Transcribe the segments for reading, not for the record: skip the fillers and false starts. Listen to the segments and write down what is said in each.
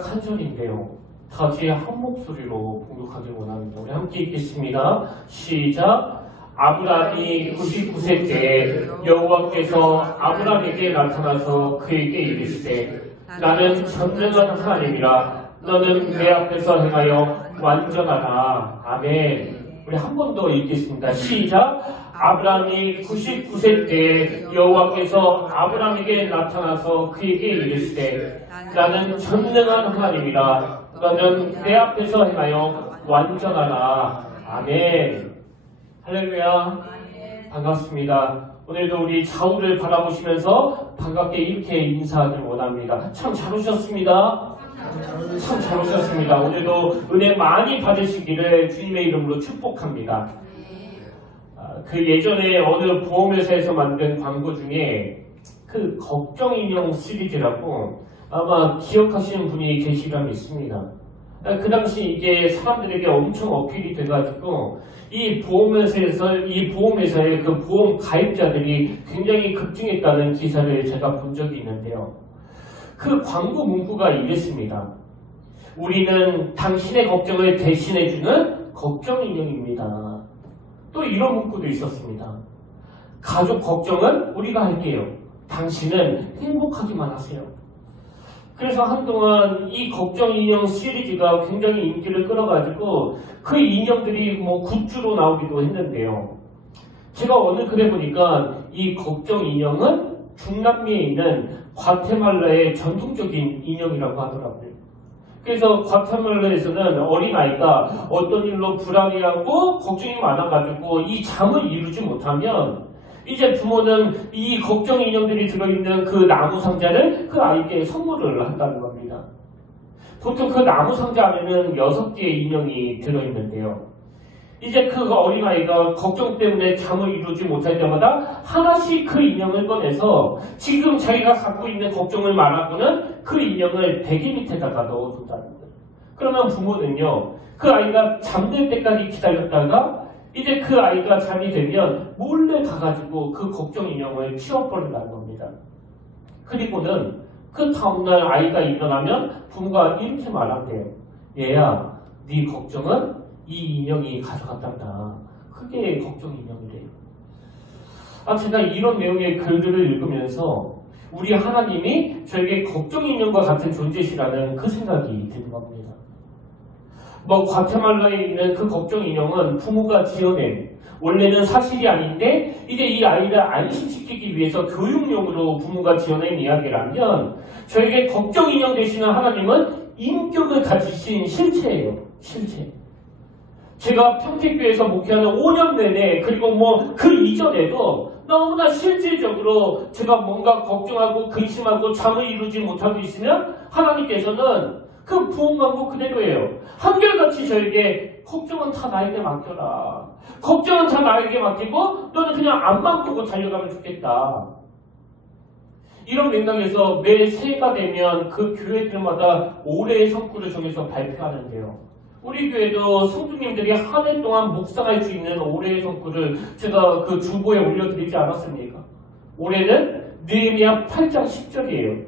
딱 한 절인데요. 다 같이 한 목소리로 봉독하길 원합니다. 우리 함께 읽겠습니다. 시작. 아브라함이 99세 때 여호와께서 아브라함에게 나타나서 그에게 이르시되 나는 전능한 하나님이라 너는 내 앞에서 행하여 완전하라. 아멘. 우리 한 번 더 읽겠습니다. 시작. 아브라함이 99세 때 여호와께서 아브라함에게 나타나서 그에게 이르시되 나는 전능한 하나님이라 너는 내 앞에서 행하여 완전하라. 아멘. 할렐루야. 반갑습니다. 오늘도 우리 좌우를 바라보시면서 반갑게 이렇게 인사하길 원합니다. 참 잘 오셨습니다. 참 잘 오셨습니다. 오늘도 은혜 많이 받으시기를 주님의 이름으로 축복합니다. 그 예전에 어느 보험회사에서 만든 광고 중에 그 걱정 인형 시리즈라고 아마 기억하시는 분이 계시리라 믿습니다. 그 당시 이게 사람들에게 엄청 어필이 돼가지고 이 보험회사의 그 보험 가입자들이 굉장히 급증했다는 기사를 제가 본 적이 있는데요. 그 광고 문구가 이랬습니다. 우리는 당신의 걱정을 대신해주는 걱정 인형입니다. 또 이런 문구도 있었습니다. 가족 걱정은 우리가 할게요. 당신은 행복하기만 하세요. 그래서 한동안 이 걱정 인형 시리즈가 굉장히 인기를 끌어가지고 그 인형들이 뭐 굿즈로 나오기도 했는데요. 제가 어느 글에 보니까 이 걱정 인형은 중남미에 있는 과테말라의 전통적인 인형이라고 하더라고요. 그래서 과테말라에서는 어린아이가 어떤 일로 불안해하고 걱정이 많아가지고 이 잠을 이루지 못하면 이제 부모는 이 걱정 인형들이 들어있는 그 나무 상자를 그 아이에게 선물을 한다는 겁니다. 보통 그 나무 상자 안에는 6개의 인형이 들어있는데요. 이제 그 어린아이가 걱정 때문에 잠을 이루지 못할 때마다 하나씩 그 인형을 꺼내서 지금 자기가 갖고 있는 걱정을 말하고는 그 인형을 베개 밑에다가 넣어둔다는 거예요. 그러면 부모는요, 그 아이가 잠들 때까지 기다렸다가 이제 그 아이가 잠이 들면 몰래 가가지고 그 걱정 인형을 치워버린다는 겁니다. 그리고는 그 다음날 아이가 일어나면 부모가 이렇게 말한대요. 얘야, 네 걱정은 이 인형이 가져갔단다. 그게 걱정 인형이래요. 제가 이런 내용의 글들을 읽으면서 우리 하나님이 저에게 걱정 인형과 같은 존재시라는 그 생각이 드는 겁니다. 과테말라에 있는 그 걱정 인형은 부모가 지어낸 원래는 사실이 아닌데 이제 이 아이를 안심시키기 위해서 교육용으로 부모가 지어낸 이야기라면 저에게 걱정 인형 되시는 하나님은 인격을 가지신 실체예요. 실체. 제가 평택교회에서 목회하는 5년 내내 그리고 그 이전에도 너무나 실질적으로 제가 뭔가 걱정하고 근심하고 잠을 이루지 못하고 있으면 하나님께서는 그 부흥 광고 그대로예요. 한결같이 저에게 걱정은 다 나에게 맡겨라. 걱정은 다 나에게 맡기고 너는 그냥 앞만 보고 달려가면 좋겠다. 이런 맥락에서 매 새해가 되면 그 교회들마다 올해의 성구를 정해서 발표하는데요. 우리 교회도 성도님들이 한 해 동안 묵상할 수 있는 올해의 성구를 제가 그 주보에 올려드리지 않았습니까? 올해는 느헤미야 8장 10절이에요.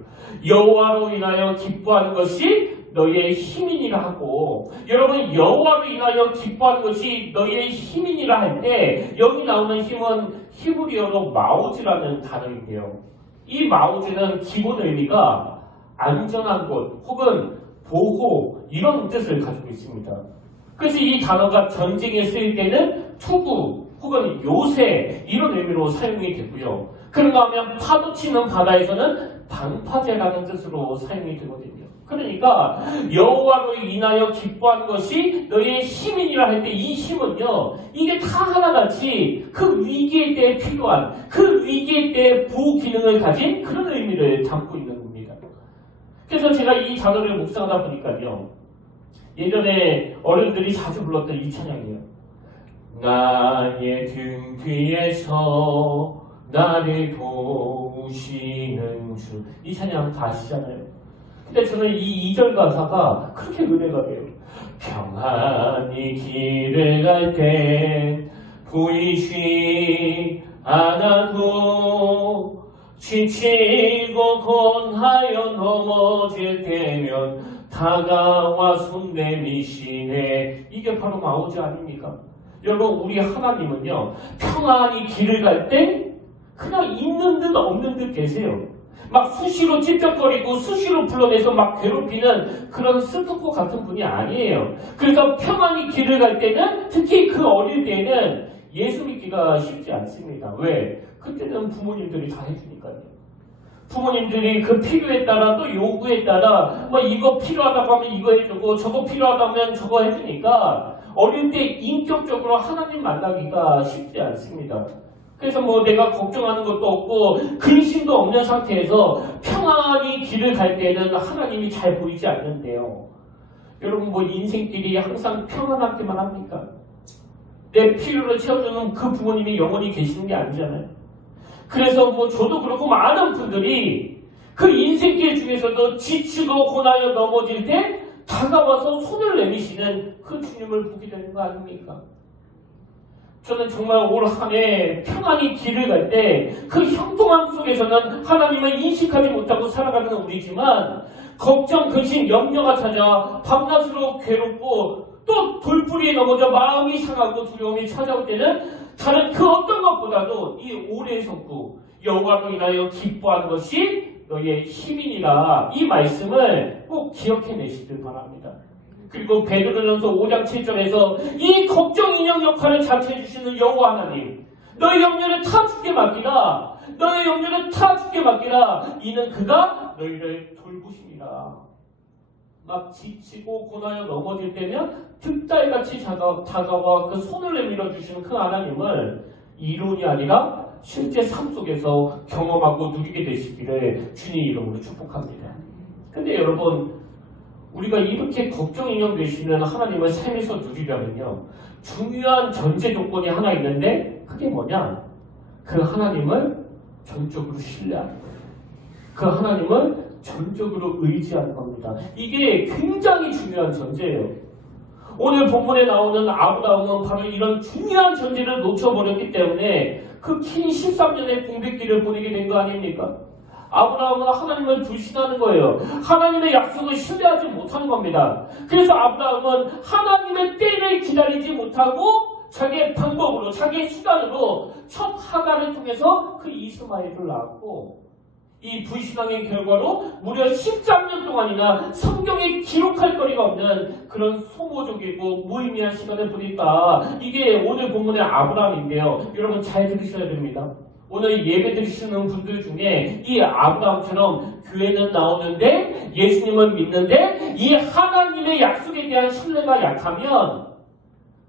여호와로 인하여 기뻐하는 것이 너희의 힘이니라 하고, 여러분 여호와로 인하여 기뻐하는 것이 너희의 힘이니라 할 때 여기 나오는 힘은 히브리어로 마오즈라는 단어인데요. 이 마오즈는 기본 의미가 안전한 곳 혹은 보호 이런 뜻을 가지고 있습니다. 그래서 이 단어가 전쟁에 쓰일 때는 투구 혹은 요새 이런 의미로 사용이 되고요. 그런가 하면 파도치는 바다에서는 방파제라는 뜻으로 사용이 되거든요. 그러니까 여호와로 인하여 기뻐하는 것이 너희의 힘이니라 할 때 이 힘은요, 이게 다 하나같이 그 위기의 때에 필요한 그 위기의 때의 보호 기능을 가진 그런 의미를 담고 있는 겁니다. 그래서 제가 이 단어를 묵상하다 보니까요, 예전에 어른들이 자주 불렀던 이 찬양이에요. 나의 등 뒤에서 나를 도우시는 주. 이 찬양 다 아시잖아요. 근데 저는 이 2절 가사가 그렇게 은혜가 돼요. 평안히 길을 갈 때 보이지 않아도 지치고 곤하여 넘어질 때면 손 내미시네. 이게 바로 마오지 아닙니까? 여러분, 우리 하나님은요, 평안히 길을 갈 때 그냥 있는 듯 없는 듯 계세요. 막 수시로 찝쩍거리고 수시로 불러내서 막 괴롭히는 그런 스토커 같은 분이 아니에요. 그래서 평안히 길을 갈 때는, 특히 그 어릴 때는 예수 믿기가 쉽지 않습니다. 왜? 그때는 부모님들이 다 해주니까요. 부모님들이 그 필요에 따라 또 요구에 따라 뭐 이거 필요하다고 하면 이거 해주고 저거 필요하다면 저거 해주니까 어릴 때 인격적으로 하나님 만나기가 쉽지 않습니다. 그래서 뭐 내가 걱정하는 것도 없고 근심도 없는 상태에서 평안히 길을 갈 때는 하나님이 잘 보이지 않는데요. 여러분, 뭐 인생길이 항상 평안하기만 합니까? 내 필요를 채워주는 그 부모님이 영원히 계시는 게 아니잖아요. 그래서 뭐 저도 그렇고 많은 분들이 그 인생길 중에서도 지치고 고난에 넘어질 때 다가와서 손을 내미시는 그 주님을 보게 되는 거 아닙니까? 저는 정말 올 한 해 평안히 길을 갈 때 그 형통함 속에서는 하나님을 인식하지 못하고 살아가는 우리지만 걱정, 근심, 염려가 찾아 밤낮으로 괴롭고 또 돌뿌리에 넘어져 마음이 상하고 두려움이 찾아올 때는 다른 그 어떤 것보다도 이 오래의 성부 여호와로 인하여 기뻐하는 것이 너희의 힘이니라. 이 말씀을 꼭 기억해내시길 바랍니다. 그리고 베드로전서 5장 7절에서 이 걱정 인형 역할을 자처해주시는 여호와 하나님, 너의 염려를 다 주께 맡기라. 너의 염려를 다 주께 맡기라. 이는 그가 너희를 돌보십니다. 막 지치고 고난에 넘어질 때면 득달같이 다가와 그 손을 내밀어 주시는 그 하나님을 이론이 아니라 실제 삶 속에서 경험하고 누리게 되시기를 주님 이름으로 축복합니다. 근데 여러분, 우리가 이렇게 걱정 인형 되시는 하나님을 삶에서 누리려면요, 중요한 전제 조건이 하나 있는데 그게 뭐냐? 그 하나님을 전적으로 신뢰하는 거예요. 그 하나님을 전적으로 의지하는 겁니다. 이게 굉장히 중요한 전제예요. 오늘 본문에 나오는 아브라함은 바로 이런 중요한 전제를 놓쳐버렸기 때문에 그 긴 13년의 공백기를 보내게 된 거 아닙니까? 아브라함은 하나님을 불신하는 거예요. 하나님의 약속을 신뢰하지 못하는 겁니다. 그래서 아브라함은 하나님의 때를 기다리지 못하고 자기의 방법으로, 자기의 수단으로 첫 하가를 통해서 그 이스마엘을 낳았고, 이 불신앙의 결과로 무려 13년 동안이나 성경에 기록할 거리가 없는 그런 소모적이고 무의미한 시간을 보냈다. 이게 오늘 본문의 아브라함인데요. 여러분 잘 들으셔야 됩니다. 오늘 예배 드리시는 분들 중에 이 아브라함처럼 교회는 나오는데 예수님을 믿는데 이 하나님의 약속에 대한 신뢰가 약하면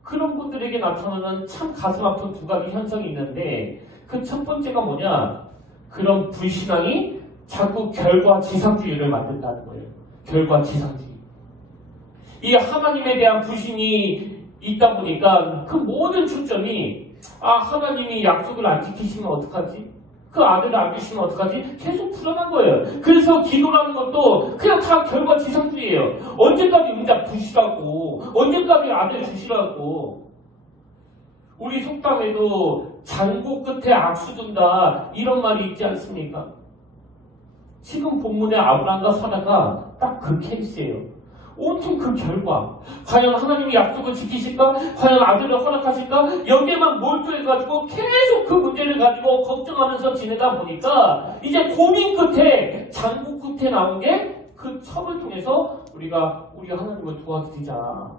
그런 분들에게 나타나는 참 가슴 아픈 두 가지 현상이 있는데, 그 첫 번째가 뭐냐? 그런 불신앙이 자꾸 결과지상주의를 만든다는 거예요. 결과지상주의. 이 하나님에 대한 불신이 있다 보니까 그 모든 초점이 하나님이 약속을 안 지키시면 어떡하지? 그 아들을 안 주시면 어떡하지? 계속 불안한 거예요. 그래서 기도라는 것도 그냥 다 결과지상주의예요. 언제까지 응답 주시라고, 언제까지 아들 주시라고. 우리 속담에도 장고 끝에 악수 둔다 이런 말이 있지 않습니까? 지금 본문의 아브라함과 사라가 딱 그 케이스예요. 온통 그 결과, 과연 하나님이 약속을 지키실까? 과연 아들을 허락하실까? 여기에만 몰두해가지고 계속 그 문제를 가지고 걱정하면서 지내다 보니까 이제 고민 끝에, 장고 끝에 나온 게 그 첩을 통해서 우리 하나님을 도와드리자.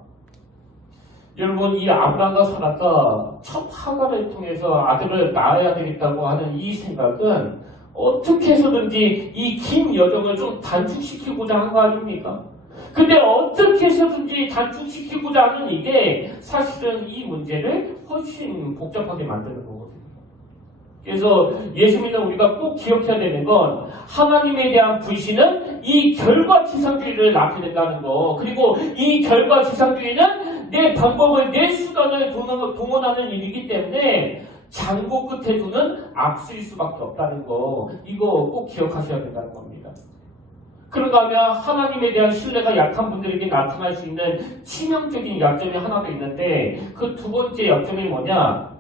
여러분, 이 아브라함과 사라가 첫 하가를 통해서 아들을 낳아야 되겠다고 하는 이 생각은 어떻게 해서든지 이 긴 여정을 좀 단축시키고자 하는 거 아닙니까? 근데 어떻게 해서든지 단축시키고자 하는 이게 사실은 이 문제를 훨씬 복잡하게 만드는 거거든요. 그래서 예수 믿는 우리가 꼭 기억해야 되는 건 하나님에 대한 불신은 이 결과지상주의를 낳게 된다는 거, 그리고 이 결과지상주의는 내 방법을, 내 수단을 동원하는 일이기 때문에 장고 끝에 두는 악수일 수밖에 없다는 거, 이거 꼭 기억하셔야 된다는 겁니다. 그런가 하면 하나님에 대한 신뢰가 약한 분들에게 나타날 수 있는 치명적인 약점이 하나 더 있는데, 그 두 번째 약점이 뭐냐?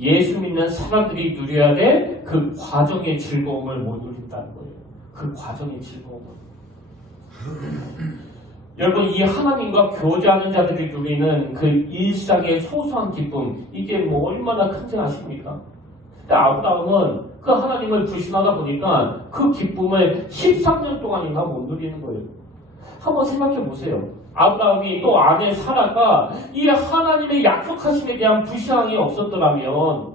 예수 믿는 사람들이 누려야 될 그 과정의 즐거움을 못 누린다는 거예요. 그 과정의 즐거움을. 여러분, 이 하나님과 교제하는 자들이 누리는 그 일상의 소소한 기쁨, 이게 뭐 얼마나 큰지 아십니까? 근데 아브라함은 그 하나님을 불신하다 보니까 그 기쁨을 13년 동안이나 못 누리는 거예요. 한번 생각해 보세요. 아브라함이 또 아내 사라가 이 하나님의 약속하심에 대한 불신앙이 없었더라면,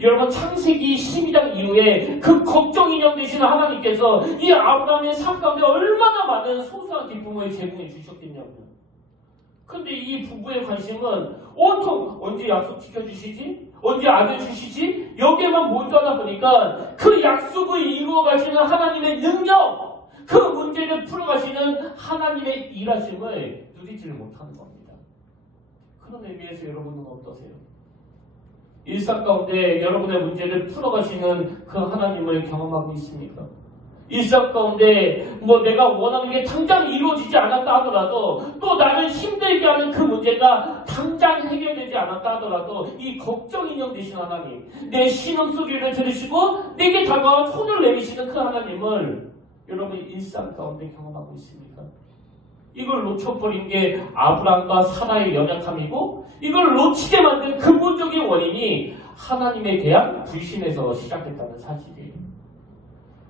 여러분, 창세기 12장 이후에 그 걱정 인형 되시는 하나님께서 이 아브라함의 삶 가운데 얼마나 많은 소소한 기쁨을 제공해 주셨겠냐고요. 근데 이 부부의 관심은 온통 언제 약속 지켜주시지? 언제 아들 주시지? 여기에만 몰두하다 보니까 그 약속을 이루어 가시는 하나님의 능력, 그 문제를 풀어가시는 하나님의 일하심을 누리지를 못하는 겁니다. 그런 의미에서 여러분은 어떠세요? 일상 가운데 여러분의 문제를 풀어가시는 그 하나님을 경험하고 있습니까? 일상 가운데 뭐 내가 원하는 게 당장 이루어지지 않았다 하더라도, 또 나를 힘들게 하는 그 문제가 당장 해결되지 않았다 하더라도 이 걱정 인형 되신 하나님, 내 신음 소리를 들으시고 내게 다가와 손을 내미시는 그 하나님을 여러분 일상 가운데 경험하고 있습니까? 이걸 놓쳐버린 게 아브라함과 사라의 연약함이고, 이걸 놓치게 만든 근본적인 원인이 하나님에 대한 불신에서 시작했다는 사실이에요.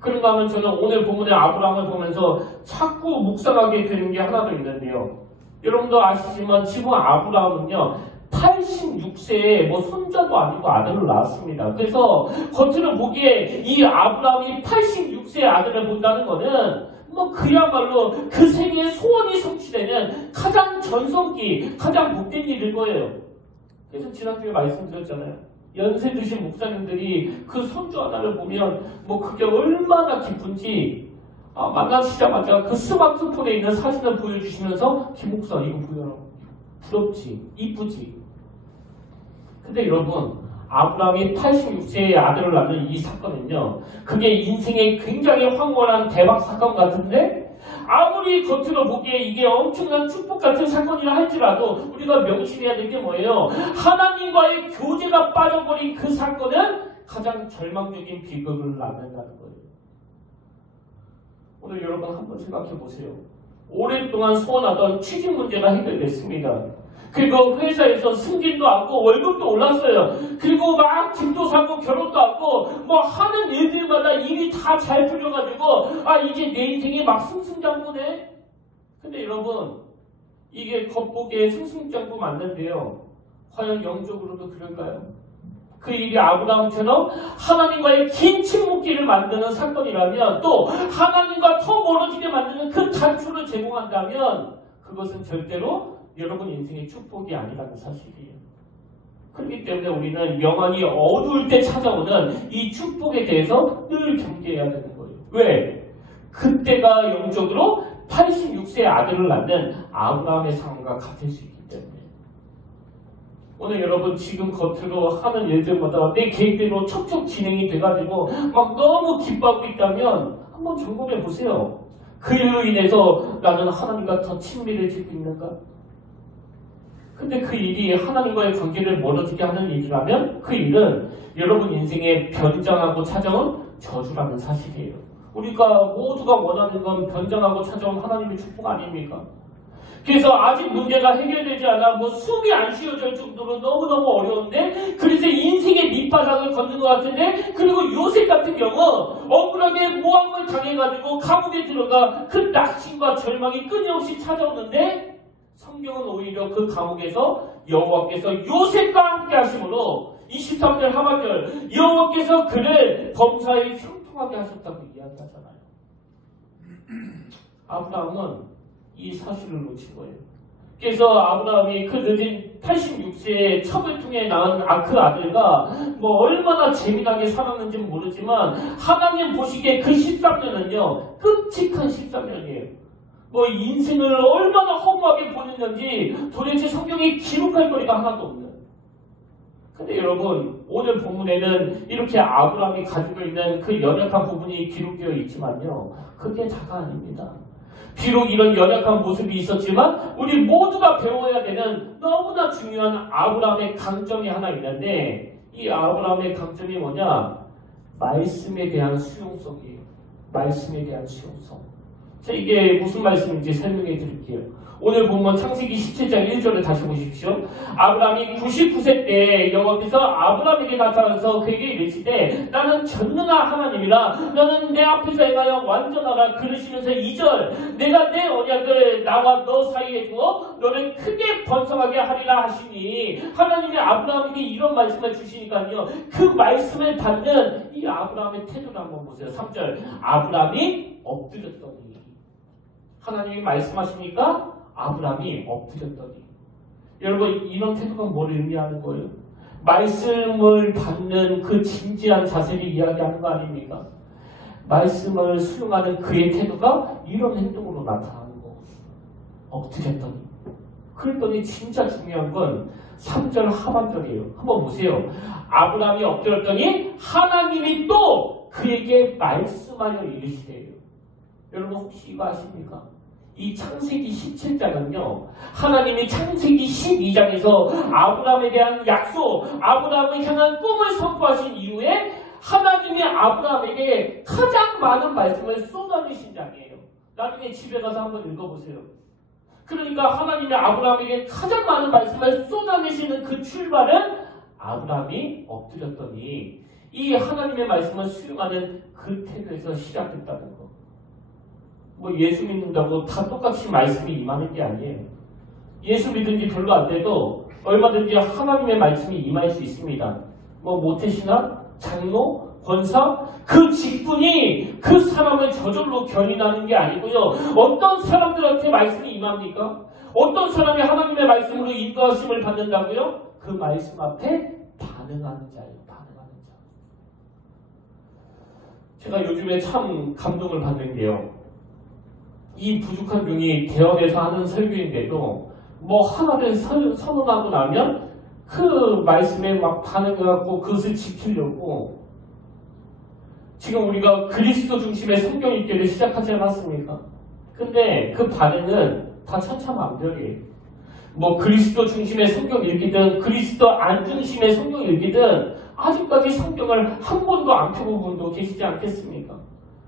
그런가 하면 저는 오늘 본문의 아브라함을 보면서 자꾸 묵상하게 되는 게 하나 더 있는데요. 여러분도 아시지만 지금 아브라함은요, 86세에 뭐 손자도 아니고 아들을 낳았습니다. 그래서 겉으로 보기에 이 아브라함이 86세의 아들을 본다는 거는 뭐 그야말로 그 생애의 소원이 성취되는 가장 전성기, 가장 복된 일일 거예요. 그래서 지난주에 말씀드렸잖아요. 연세 드신 목사님들이 그 손주 하나를 보면 뭐 그게 얼마나 기쁜지, 만나시자마자 그 스마트폰에 있는 사진을 보여주시면서 김 목사 이거 보여라, 부럽지, 이쁘지. 근데 여러분, 아브라함이 86세의 아들을 낳는 이 사건은요, 그게 인생의 굉장히 황홀한 대박 사건 같은데, 아무리 겉으로 보기에 이게 엄청난 축복 같은 사건이라 할지라도 우리가 명심해야 될 게 뭐예요? 하나님과의 교제가 빠져버린 그 사건은 가장 절망적인 비극을 낳는다는 거예요. 오늘 여러분 한번 생각해 보세요. 오랫동안 소원하던 취직 문제가 해결됐습니다. 그리고 회사에서 승진도 하고 월급도 올랐어요. 그리고 막 집도 사고 결혼도 하고 뭐 하는 일들마다 일이 다 잘 풀려가지고 이제 내 인생이 막 승승장구네. 근데 여러분, 이게 겉보기에 승승장구 맞는데요, 과연 영적으로도 그럴까요? 그 일이 아브라함처럼 하나님과의 긴 침묵기를 만드는 사건이라면, 또 하나님과 더 멀어지게 만드는 그 단초를 제공한다면 그것은 절대로 여러분 인생의 축복이 아니라는 사실이에요. 그렇기 때문에 우리는 영원히 어두울 때 찾아오는 이 축복에 대해서 늘 경계해야 되는 거예요. 왜? 그때가 영적으로 86세의 아들을 낳는 아브라함의 상황과 같을 수 있기 때문에. 오늘 여러분 지금 겉으로 하는 일들마다 내 계획대로 척척 진행이 돼가지고 막 너무 기뻐하고 있다면 한번 점검해 보세요. 그 일로 인해서 나는 하나님과 더 친밀해지고 있는가? 근데 그 일이 하나님과의 관계를 멀어지게 하는 일이라면 그 일은 여러분 인생에 변장하고 찾아온 저주라는 사실이에요. 우리가 모두가 원하는 건 변장하고 찾아온 하나님의 축복 아닙니까? 그래서 아직 문제가 해결되지 않아 뭐 숨이 안 쉬어질 정도로 너무너무 어려운데, 그래서 인생의 밑바닥을 걷는 것 같은데, 그리고 요셉 같은 경우 억울하게 모함을 당해가지고 감옥에 들어가 그 낙심과 절망이 끊임없이 찾아오는데, 성경은 오히려 그 감옥에서 여호와께서 요셉과 함께 하심으로 23절 하반절 여호와께서 그를 범사에 형통하게 하셨다고 이야기하잖아요. 아브라함은 이 사실을 놓친 거예요. 그래서 아브라함이 그 늦은 86세의 첩을 통해 낳은 그 아들과 뭐 얼마나 재미나게 살았는지는 모르지만 하나님 보시기에 그 13년은요 끔찍한 13년이에요. 뭐 인생을 얼마나 허무하게 보냈는지 도대체 성경에 기록할 거리가 하나도 없는. 근데 여러분, 오늘 본문에는 이렇게 아브라함이 가지고 있는 그 연약한 부분이 기록되어 있지만요, 그게 다가 아닙니다. 비록 이런 연약한 모습이 있었지만 우리 모두가 배워야 되는 너무나 중요한 아브라함의 강점이 하나 있는데, 이 아브라함의 강점이 뭐냐? 말씀에 대한 수용성이에요. 말씀에 대한 수용성. 자, 이게 무슨 말씀인지 설명해 드릴게요. 오늘 본문 창세기 17장 1절을 다시 보십시오. 아브라함이 99세 때 여호와께서 아브라함에게 나타나서 그에게 이르시되 나는 전능한 하나님이라 너는 내 앞에서 행하여 완전하라 그러시면서 2절 내가 내 언약을 나와 너 사이에 두어 너를 크게 번성하게 하리라 하시니 하나님이 아브라함에게 이런 말씀을 주시니까요. 그 말씀을 받는 이 아브라함의 태도를 한번 보세요. 3절 아브라함이 엎드렸더니 하나님이 말씀하시니까 아브라함이 엎드렸더니 여러분 이런 태도가 뭘 의미하는 거예요? 말씀을 받는 그 진지한 자세를 이야기하는 거 아닙니까? 말씀을 수용하는 그의 태도가 이런 행동으로 나타나는 거. 엎드렸더니 그랬더니 진짜 중요한 건 3절 하반절이에요. 한번 보세요. 아브라함이 엎드렸더니 하나님이 또 그에게 말씀하여 이르시래요. 여러분 혹시 이거 아십니까? 이 창세기 17장은요. 하나님이 창세기 12장에서 아브라함에 대한 약속, 아브라함을 향한 꿈을 선포하신 이후에 하나님이 아브라함에게 가장 많은 말씀을 쏟아내신 장이에요. 나중에 집에 가서 한번 읽어보세요. 그러니까 하나님이 아브라함에게 가장 많은 말씀을 쏟아내시는 그 출발은 아브라함이 엎드렸더니 이 하나님의 말씀을 수용하는 그 태도에서 시작됐다는 거. 뭐 예수 믿는다고 다 똑같이 말씀이 임하는 게 아니에요. 예수 믿은 지 별로 안 돼도 얼마든지 하나님의 말씀이 임할 수 있습니다. 뭐 모태신앙, 장로, 권사 그 직분이 그 사람을 저절로 견인하는 게 아니고요. 어떤 사람들한테 말씀이 임합니까? 어떤 사람이 하나님의 말씀으로 인도하심을 받는다고요? 그 말씀 앞에 반응하는 자예요. 반응하는 자. 제가 요즘에 참 감동을 받는 게요. 이 부족한 중이 대원에서 하는 설교인데도 뭐 하나를 선언하고 나면 그 말씀에 막 반응해갖고 그것을 지키려고 지금 우리가 그리스도 중심의 성경 읽기를 시작하지 않았습니까? 근데 그 반응은 다 천차만별이에요. 뭐 그리스도 중심의 성경 읽기든 그리스도 안 중심의 성경 읽기든 아직까지 성경을 한 번도 안 펴본 분도 계시지 않겠습니까?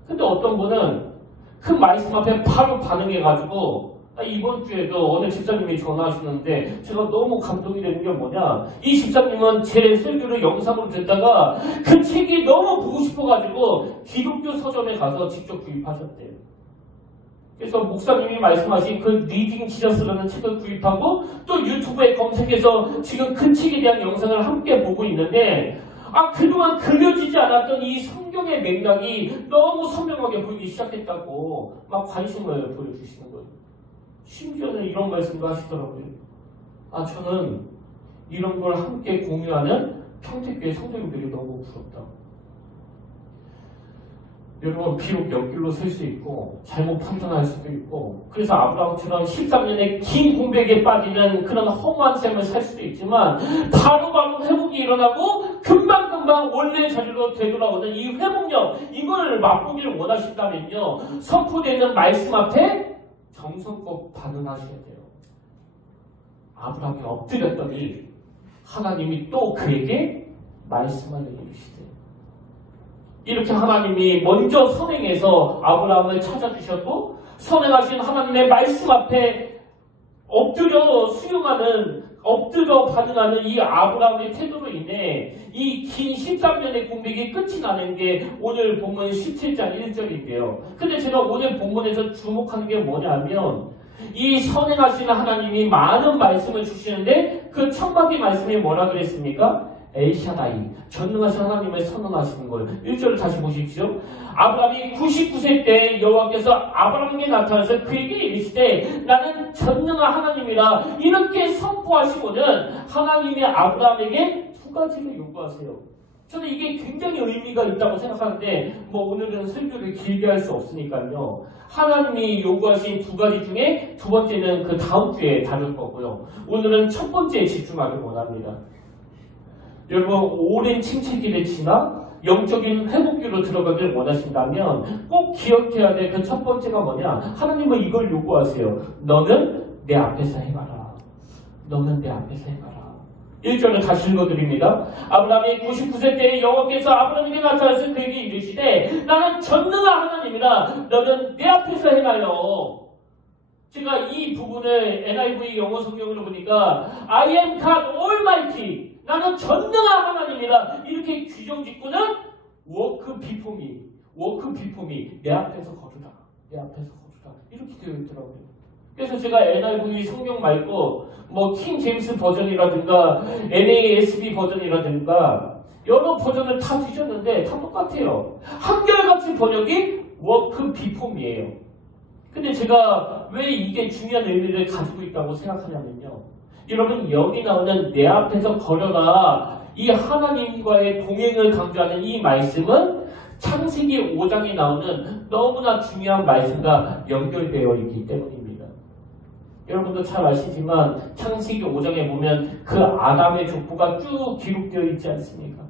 근데 어떤 분은 그 말씀 앞에 바로 반응해가지고 이번 주에도 어느 집사님이 전화하시는데 제가 너무 감동이 되는 게 뭐냐, 이 집사님은 제 설교를 영상으로 듣다가 그 책이 너무 보고 싶어가지고 기독교 서점에 가서 직접 구입하셨대요. 그래서 목사님이 말씀하신 그 리딩 지저스라는 책을 구입하고 또 유튜브에 검색해서 지금 그 책에 대한 영상을 함께 보고 있는데 그동안 그려지지 않았던 이 성경의 맥락이 너무 선명하게 보이기 시작했다고 막 관심을 보여주시는 거예요. 심지어는 이런 말씀도 하시더라고요. 저는 이런 걸 함께 공유하는 평택교회 성도님들이 너무 부럽다. 여러분 비록 옆길로 설 수 있고 잘못 판단할 수도 있고 그래서 아브라함처럼 13년의 긴 공백에 빠지는 그런 허무한 삶을 살 수도 있지만 바로바로 회복이 일어나고 금방금방 원래 자리로 되돌아오는 이 회복력, 이걸 맛보기를 원하신다면요, 선포되는 말씀 앞에 정성껏 반응하셔야 돼요. 아브라함이 엎드렸더니 하나님이 또 그에게 말씀하여 이르시되, 이렇게 하나님이 먼저 선행해서 아브라함을 찾아주셨고 선행하신 하나님의 말씀 앞에 엎드려 수용하는, 엎드려 반응하는 이 아브라함의 태도로 인해 이 긴 13년의 공백이 끝이 나는 게 오늘 본문 17장 1절인데요. 근데 제가 오늘 본문에서 주목하는 게 뭐냐면 이 선행하시는 하나님이 많은 말씀을 주시는데 그 첫 마디 말씀이 뭐라 그랬습니까? 엘샤다이, 전능하신 하나님을 선언하시는 거예요. 1절을 다시 보십시오. 아브라함이 99세 때 여호와께서 아브라함에게 나타나서 그에게 이르시되 나는 전능한 하나님이라 이렇게 선포하시고는 하나님이 아브라함에게 두 가지를 요구하세요. 저는 이게 굉장히 의미가 있다고 생각하는데 뭐 오늘은 설교를 길게 할 수 없으니까요. 하나님이 요구하신 두 가지 중에 두 번째는 그 다음 주에 다룰 거고요. 오늘은 첫 번째에 집중하길 원합니다. 여러분 오랜 침체기를 지나 영적인 회복기로 들어가길 원하신다면 꼭 기억해야 될 그 첫 번째가 뭐냐, 하나님은 이걸 요구하세요. 너는 내 앞에서 해봐라. 너는 내 앞에서 해봐라. 1절을 다시 읽어드립니다. 아브라함이 99세 때에 여호와께서 아브라함에게 나타나서 그에게 이르시되 나는 전능한 하나님이라 너는 내 앞에서 행하여. 제가 이 부분을 NIV 영어 성경으로 보니까 I am God Almighty, 나는 전능한 하나님이라 이렇게 규정 짓고는 walk before me, walk before me, 내 앞에서 걸으라, 내 앞에서 걸으라 이렇게 되어 있더라고요. 그래서 제가 NIV 성경 말고 뭐 킹 제임스 버전이라든가 NASB 버전이라든가 여러 버전을 다 뒤졌는데 다 똑같아요. 한결같이 번역이 walk before me예요. 근데 제가 왜 이게 중요한 의미를 가지고 있다고 생각하냐면요. 여러분, 여기 나오는 내 앞에서 걸어라, 이 하나님과의 동행을 강조하는 이 말씀은 창세기 5장에 나오는 너무나 중요한 말씀과 연결되어 있기 때문입니다. 여러분도 잘 아시지만 창세기 5장에 보면 그 아담의 족보가 쭉 기록되어 있지 않습니까?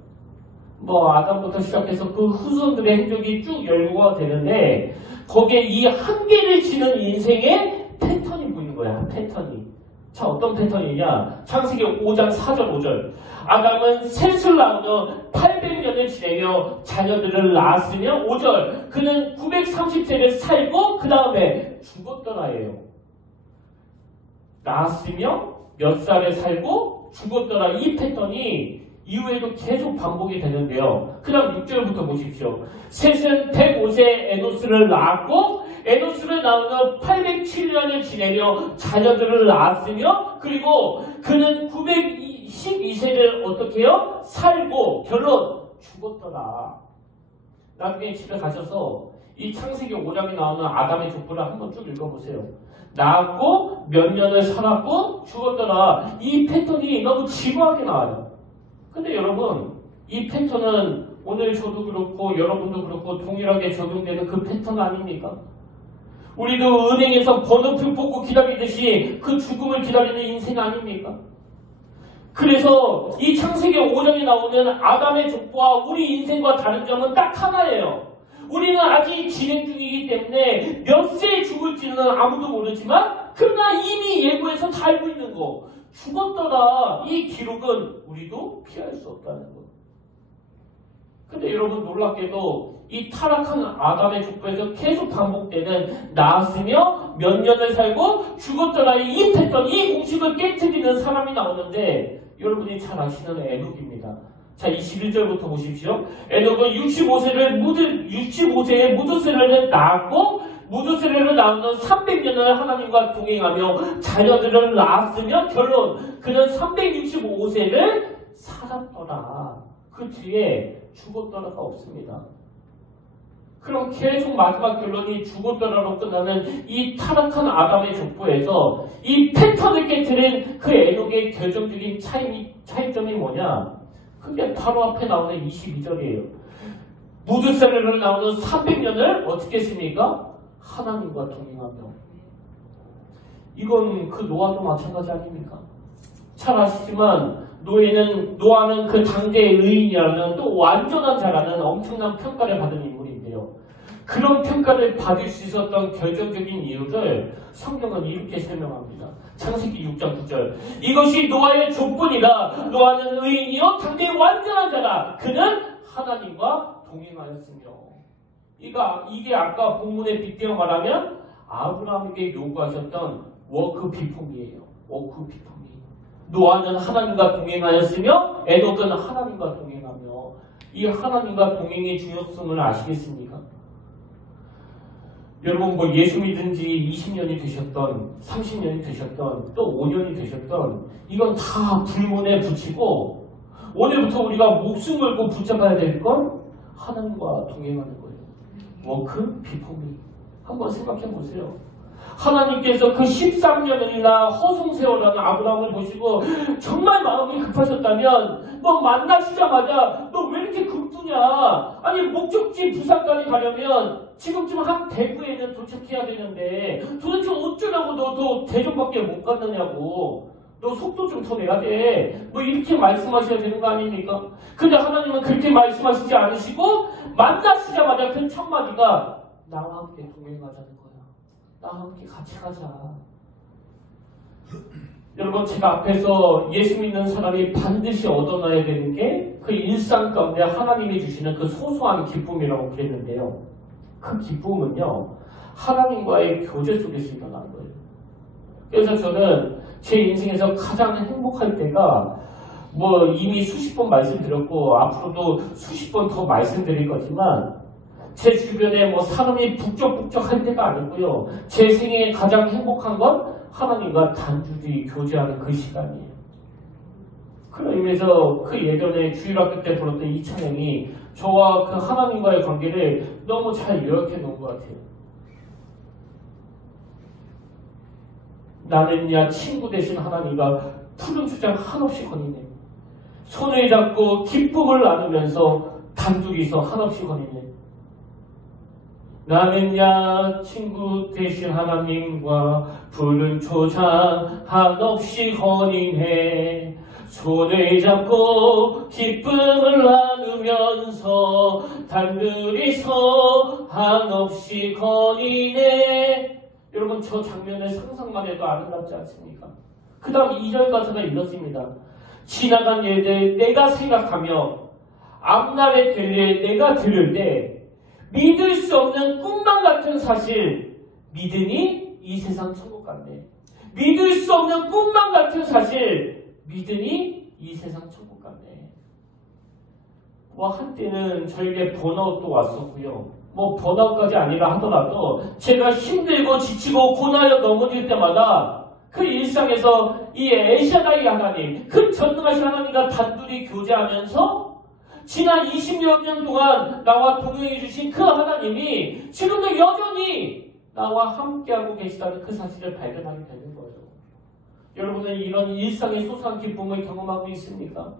뭐 아담부터 시작해서 그 후손들의 행적이 쭉 연구가 되는데 거기에 이 한계를 치는 인생의 패턴이 보이는 거야. 패턴이. 자, 어떤 패턴이냐? 창세기 5장 4절 5절. 아담은 셋을 낳으며 800년을 지내며 자녀들을 낳았으며 5절. 그는 930세를 살고 그 다음에 죽었더라예요. 낳았으며 몇 살에 살고 죽었더라. 이 패턴이 이후에도 계속 반복이 되는데요. 그 다음 6절부터 보십시오. 셋은 105세 에노스를 낳았고 에노스를 낳으며 807년을 지내며 자녀들을 낳았으며 그리고 그는 912세를 어떻게 해요? 살고 결론 죽었더라. 나중에 집에 가셔서 이 창세기 5장에 나오는 아담의 족보를 한번 쭉 읽어보세요. 낳았고 몇 년을 살았고 죽었더라. 이 패턴이 너무 지루하게 나와요. 근데 여러분, 이 패턴은 오늘 저도 그렇고 여러분도 그렇고 동일하게 적용되는 그 패턴 아닙니까? 우리도 은행에서 번호표 뽑고 기다리듯이 그 죽음을 기다리는 인생 아닙니까? 그래서 이 창세기 5장에 나오는 아담의 족보와 우리 인생과 다른 점은 딱 하나예요. 우리는 아직 진행 중이기 때문에 몇 세에 죽을지는 아무도 모르지만 그러나 이미 예고해서 다 알고 있는 거. 죽었더라. 이 기록은 우리도 피할 수 없다는 것. 근데 여러분 놀랍게도 이 타락한 아담의 족보에서 계속 반복되는 낳았으며 몇 년을 살고 죽었더라의 이 패턴, 이 공식을 깨트리는 사람이 나오는데 여러분이 잘 아시는 에녹입니다. 자, 21절부터 보십시오. 에녹은 65세에 무두셀레를 낳았고 무두셀레를 낳은 300년을 하나님과 동행하며 자녀들을 낳았으며 결론 그는 365세를 살았더라. 그 뒤에 죽었더라가 없습니다. 그럼 계속 마지막 결론이 죽었더라로 끝나는 이 타락한 아담의 족보에서 이 패턴을 깨트린 그 에녹의 결정적인 차이점이 뭐냐? 그게 바로 앞에 나오는 22절이에요. 무두셀레를 나오는 300년을 어떻게 했습니까? 하나님과 동행하며. 이건 그 노아도 마찬가지 아닙니까? 잘 아시지만 노아는 그 당대의 의인이라는 또 완전한 자라는 엄청난 평가를 받은 인물인데요. 그런 평가를 받을 수 있었던 결정적인 이유를 성경은 이렇게 설명합니다. 창세기 6장 9절. 이것이 노아의 족보니라. 노아는 의인이요 당대의 완전한 자라. 그는 하나님과 동행하였으며. 이게 아까 본문에 빗대어 말하면 아브라함에게 요구하셨던 워크 비폼이에요. 워크 비폼이. 노아는 하나님과 동행하였으며 에녹은 하나님과 동행하며. 이 하나님과 동행의 중요성을 아시겠습니까? 여러분 뭐 예수 믿은 지 20년이 되셨던 30년이 되셨던 또 5년이 되셨던 이건 다 불문에 붙이고 오늘부터 우리가 목숨 걸고 붙잡아야 될 건 하나님과 동행하는 거예요. 워크 비폼이. 한번 생각해 보세요. 하나님께서 그 13년이나 허송세월하는 아브라함을 보시고 정말 마음이 급하셨다면 너 만나시자마자 너 왜 이렇게 급두냐? 아니 목적지 부산까지 가려면 지금쯤 한 대구에는 도착해야 되는데 도대체 어쩌라고 너도 대전밖에 못 갔느냐고. 너 속도 좀 더 내야 돼. 뭐 이렇게 말씀하셔야 되는 거 아닙니까? 근데 하나님은 그렇게 말씀하시지 않으시고 만나시자마자 그 첫 마디가 나와 함께 동행하자는 거야. 나와 함께 같이 가자. 여러분, 제가 앞에서 예수 믿는 사람이 반드시 얻어놔야 되는 게 그 일상 가운데 하나님이 주시는 그 소소한 기쁨이라고 그랬는데요. 그 기쁨은요, 하나님과의 교제 속에서 일어나는 거예요. 그래서 저는 제 인생에서 가장 행복할 때가 뭐 이미 수십 번 말씀드렸고 앞으로도 수십 번 더 말씀드릴 거지만 제 주변에 뭐 사람이 북적북적할 때가 아니고요. 제 생애에 가장 행복한 건 하나님과 단둘이 교제하는 그 시간이에요. 그런 의미에서 그 예전에 주일학교 때 불렀던 이 찬양이 저와 그 하나님과의 관계를 너무 잘 요약해 놓은 것 같아요. 나는야 친구 대신 하나님과 푸른 초장 한없이 거니네. 손을 잡고 기쁨을 나누면서 단둘이서 한없이 거니네. 나는야 친구 대신 하나님과 푸른 초장 한없이 거니네. 손을 잡고 기쁨을 나누면서 단둘이서 한없이 거니네. 여러분, 저 장면을 상상만 해도 아름답지 않습니까? 그 다음 2절 가사가 이렇습니다. 지나간 일들 내가 생각하며 앞날의 될 일 내가 들을 때 믿을 수 없는 꿈만 같은 사실 믿으니 이 세상 천국 같네. 믿을 수 없는 꿈만 같은 사실 믿으니 이 세상 천국 같네. 뭐 한때는 저에게 번아웃도 왔었고요. 뭐 번아웃까지 아니라 하더라도 제가 힘들고 지치고 고난에 넘어질 때마다 그 일상에서 이 엘샤다이 하나님, 그 전능하신 하나님과 단둘이 교제하면서 지난 20여 년 동안 나와 동행해 주신 그 하나님이 지금도 여전히 나와 함께하고 계시다는 그 사실을 발견하게 되는 거예요. 여러분은 이런 일상의 소소한 기쁨을 경험하고 있습니까?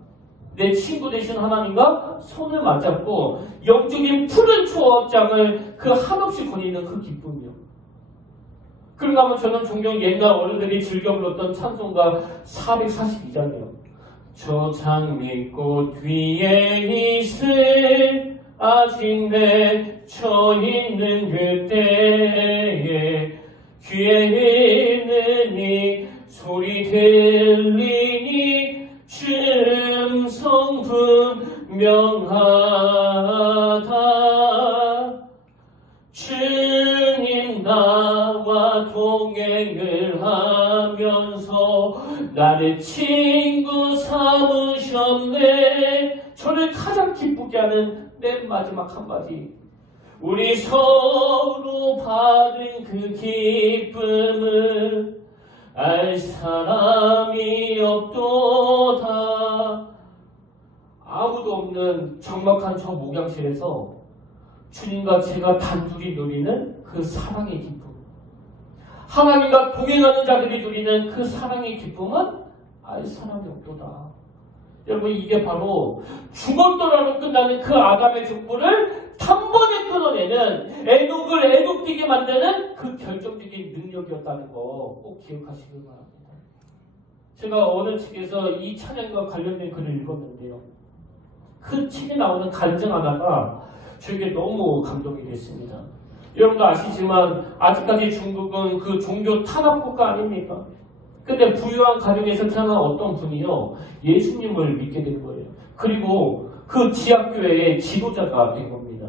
내 친구 되신 하나님과 손을 맞잡고 영적인 푸른 초장을 그 한없이 거니는 그 기쁨이요. 그런가 하면 저는 종종 옛날 어른들이 즐겨 불렀던 찬송가 442장이요. 저 장미꽃 뒤에 있을 아직 맺혀 있는 그때에 귀에 있는 이 소리 들리니 주름 성분 명하다. 주님 나와 동행을 하면서 나를 친구 삼으셨네. 저를 가장 기쁘게 하는 맨 마지막 한마디. 우리 서로 받은 그 기쁨을 알 사람이 없도다. 아무도 없는 적막한 저 목양실에서 주님과 제가 단둘이 누리는 그 사랑의 기쁨, 하나님과 동행하는 자들이 누리는 그 사랑의 기쁨은 알 사람이 없도다. 여러분, 이게 바로 죽었더라로 끝나는 그 아담의 족보를 단번에 끊어내는 애독을 애독되게 만드는 그 결정적인 능력이었다는 거 꼭 기억하시길 바랍니다. 제가 어느 책에서 이 찬양과 관련된 글을 읽었는데요. 그 책에 나오는 간증 하나가 저에게 너무 감동이 됐습니다. 여러분도 아시지만 아직까지 중국은 그 종교 탄압 국가 아닙니까? 근데 부유한 가정에서 태어난 어떤 분이요, 예수님을 믿게 된 거예요. 그리고 그 지하교회의 지도자가 된 겁니다.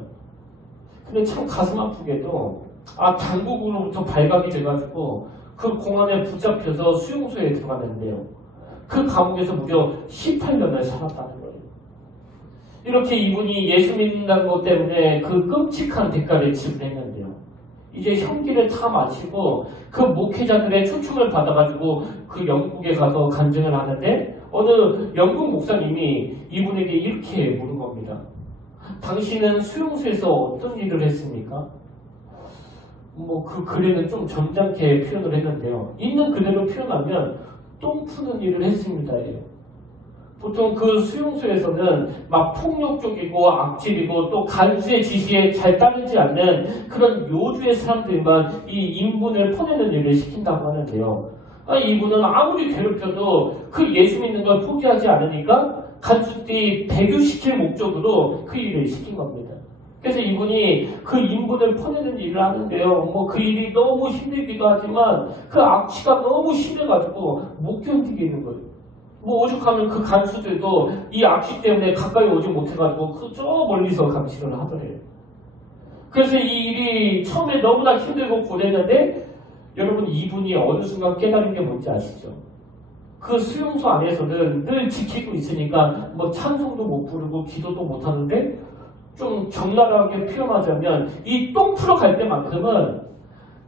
근데 참 가슴 아프게도 당국으로부터 발각이 돼가지고 그 공안에 붙잡혀서 수용소에 들어갔는데요. 그 감옥에서 무려 18년을 살았다는 거예요. 이렇게 이분이 예수 믿는다는 것 때문에 그 끔찍한 대가를 지불했는데요. 이제 형기를 다 마치고 그 목회자들의 초청을 받아가지고 그 영국에 가서 간증을 하는데 어느 영국 목사님이 이분에게 이렇게 물은 겁니다. 당신은 수용소에서 어떤 일을 했습니까? 뭐 그 글에는 좀 점잖게 표현을 했는데요. 있는 그대로 표현하면 똥 푸는 일을 했습니다. 보통 그 수용소에서는 막 폭력적이고 악질이고 또 간수의 지시에 잘 따르지 않는 그런 요주의 사람들만 이 인분을 퍼내는 일을 시킨다고 하는데요. 이분은 아무리 괴롭혀도 그 예수 믿는 걸 포기하지 않으니까 간수들이 배교시킬 목적으로 그 일을 시킨 겁니다. 그래서 이분이 그 인분을 퍼내는 일을 하는데요. 뭐 그 일이 너무 힘들기도 하지만 그 악취가 너무 심해가지고 못 견디게 있는 거예요. 뭐 오죽하면 그 간수들도 이 악취 때문에 가까이 오지 못해가지고 그 저 멀리서 감시를 하더래요. 그래서 이 일이 처음에 너무나 힘들고 고되는데 여러분 이분이 어느 순간 깨달은 게 뭔지 아시죠? 그 수용소 안에서는 늘 지키고 있으니까 뭐 찬송도 못 부르고 기도도 못 하는데 좀 적나라하게 표현하자면 이 똥 풀어 갈 때만큼은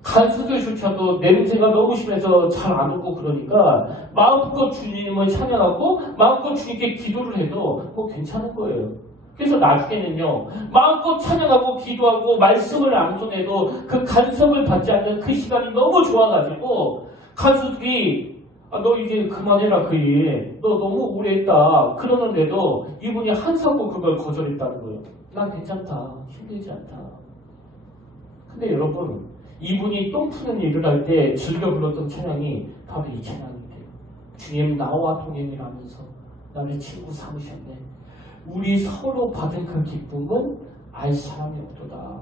간수들조차도 냄새가 너무 심해서 잘 안 오고 그러니까 마음껏 주님을 찬양하고 마음껏 주님께 기도를 해도 뭐 괜찮은 거예요. 그래서 나중에는요 마음껏 찬양하고 기도하고 말씀을 암송해도 그 간섭을 받지 않는 그 시간이 너무 좋아가지고 간수들이 너 이제 그만해라 그 일. 너 너무 오래 했다. 그러는데도 이분이 한사코 그걸 거절했다는 거예요. 난 괜찮다. 힘들지 않다. 근데 여러분 이분이 똥 푸는 일을 할 때 즐겨 불렀던 찬양이 바로 이 찬양인데요. 주님 나와 동행을 하면서 나를 친구 삼으셨네. 우리 서로 받은 그 기쁨은 알 사람이 없도다.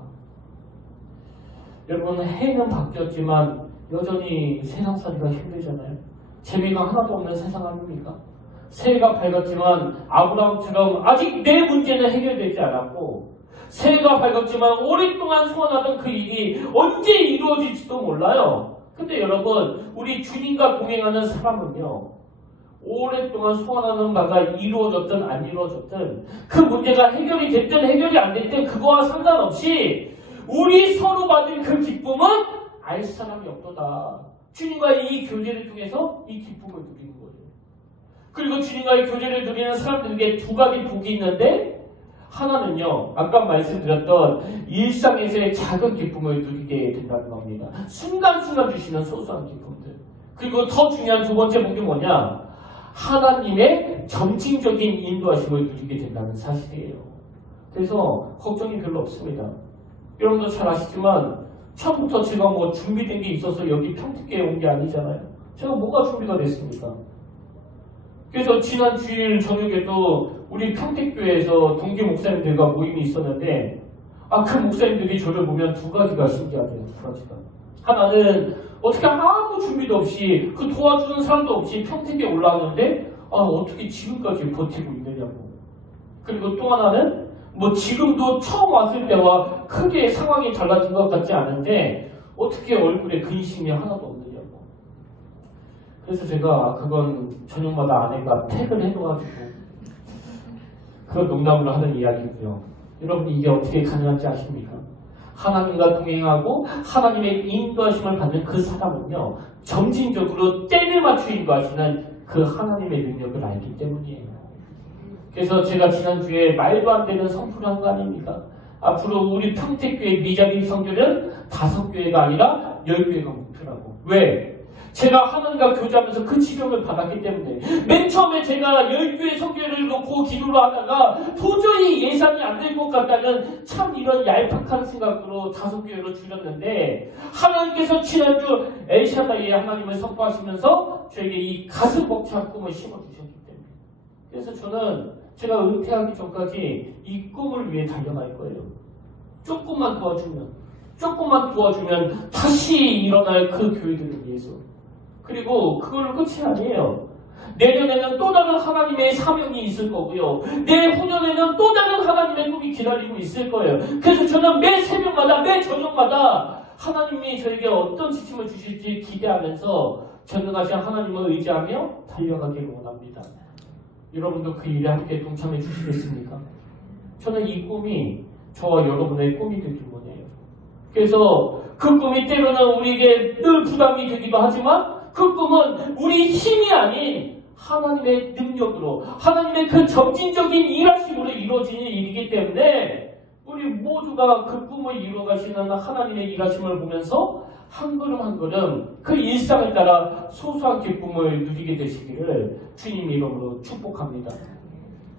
여러분 해는 바뀌었지만 여전히 세상살이가 힘들잖아요. 재미가 하나도 없는 세상 아닙니까? 새해가 밝았지만 아브라함처럼 아직 내 문제는 해결되지 않았고 새해가 밝았지만 오랫동안 소원하던 그 일이 언제 이루어질지도 몰라요. 근데 여러분 우리 주님과 동행하는 사람은요 오랫동안 소원하는 바가 이루어졌든 안 이루어졌든 그 문제가 해결이 됐든 해결이 안 됐든 그거와 상관없이 우리 서로 받은 그 기쁨은 알 사람이 없도다. 주님과의 이 교제를 통해서 이 기쁨을 누리는 거예요. 그리고 주님과의 교제를 누리는 사람들에게 두 가지 복이 있는데 하나는요 아까 말씀드렸던 일상에서의 작은 기쁨을 누리게 된다는 겁니다. 순간순간 주시는 소소한 기쁨들. 그리고 더 중요한 두 번째 복이 뭐냐, 하나님의 점진적인 인도하심을 누리게 된다는 사실이에요. 그래서 걱정이 별로 없습니다. 여러분도 잘 아시지만 처음부터 제가 뭐 준비된 게 있어서 여기 평택교회에 온 게 아니잖아요. 제가 뭐가 준비가 됐습니까? 그래서 지난 주일 저녁에도 우리 평택교회에서 동기 목사님들과 모임이 있었는데 그 목사님들이 저를 보면 두 가지가 신기하대요. 두 가지가. 하나는 어떻게 아무 준비도 없이 그 도와주는 사람도 없이 평택에 올라왔는데 어떻게 지금까지 버티고 있느냐고. 그리고 또 하나는 뭐 지금도 처음 왔을 때와 크게 상황이 달라진 것 같지 않은데 어떻게 얼굴에 근심이 하나도 없느냐고. 그래서 제가 그건 저녁마다 아내가 팩을 해줘가지고 그건 농담으로 하는 이야기고요. 여러분 이게 어떻게 가능한지 아십니까? 하나님과 동행하고 하나님의 인도하심을 받는 그 사람은요 점진적으로 때를 맞추어 인도하시는 그 하나님의 능력을 알기 때문이에요. 그래서 제가 지난주에 말도 안 되는 선포를 한 거 아닙니까? 앞으로 우리 평택교회 미자비 성교는 5교회가 아니라 10교회가 목표라고. 왜? 제가 하나님과 교제하면서 그 지령을 받았기 때문에 맨 처음에 제가 10교회 성교회를 놓고 기도를 하다가 도저히 예산이 안 될 것 같다는 참 이런 얄팍한 생각으로 5교회로 줄였는데 하나님께서 지난주 엘샤다이의 하나님을 선포하시면서 저에게 이 가슴 벅찬 꿈을 심어주셨기 때문에 그래서 저는 제가 은퇴하기 전까지 이 꿈을 위해 달려갈 거예요. 조금만 도와주면 다시 일어날 그 교회들을 위해서. 그리고 그걸로 끝이 아니에요. 내년에는 또 다른 하나님의 사명이 있을 거고요. 내후년에는 또 다른 하나님의 꿈이 기다리고 있을 거예요. 그래서 저는 매 새벽마다 매 저녁마다 하나님이 저에게 어떤 지침을 주실지 기대하면서 전능하신 하나님을 의지하며 달려가기를 원합니다. 여러분도 그 일에 함께 동참해 주시겠습니까? 저는 이 꿈이 저와 여러분의 꿈이 되길 원해요. 그래서 그 꿈이 때로는 우리에게 늘 부담이 되기도 하지만 그 꿈은 우리 힘이 아닌 하나님의 능력으로 하나님의 그 점진적인 일하심으로 이루어지는 일이기 때문에 우리 모두가 그 꿈을 이루어가시는 하나님의 일하심을 보면서 한 걸음 한 걸음 그 일상을 따라 소소한 기쁨을 누리게 되시기를 주님 이름으로 축복합니다.